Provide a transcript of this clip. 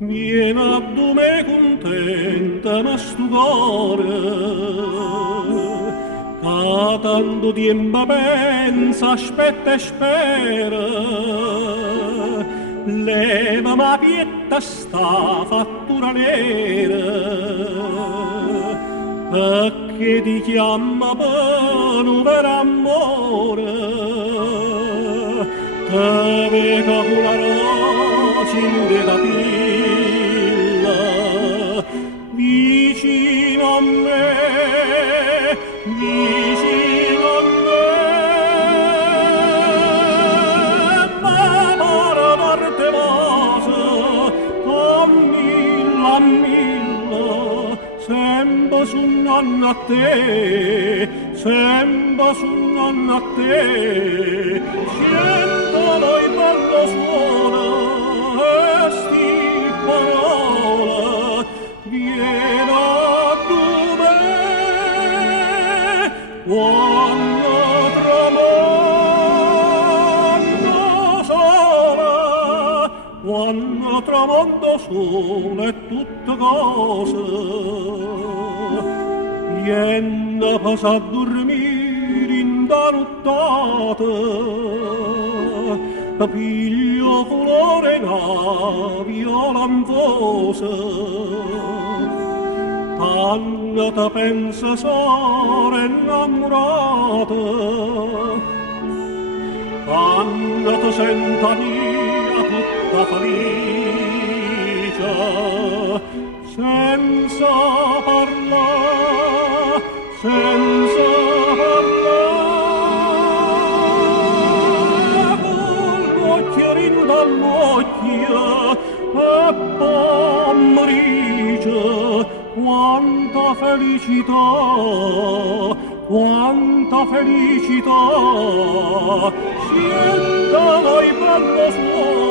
viene a me contenta nostro cuore, che tanto tempo pensa, aspetta e spera, leva ma pietta sta fattura nera, perché ti chiama per un vero amore, te veca con la rosa in de capilla, vicino a me, vicino a me, m'amore d'arte vasa, a milla, sempre sognando a te, sempre sognando a te, sento noi quando suona sti parola, viene a me, quando tramonto sola, quando tramonto sola è tutta cosa, viene a passare a dormire in da nottata, piglio colore na viola anfosa, tanto te pensa sore innamorata, tanto te senta mia tutta felice, senza parlare, senza dall'occhio e pomeriggio, quanta felicità, quanta felicità, sienta noi quando suona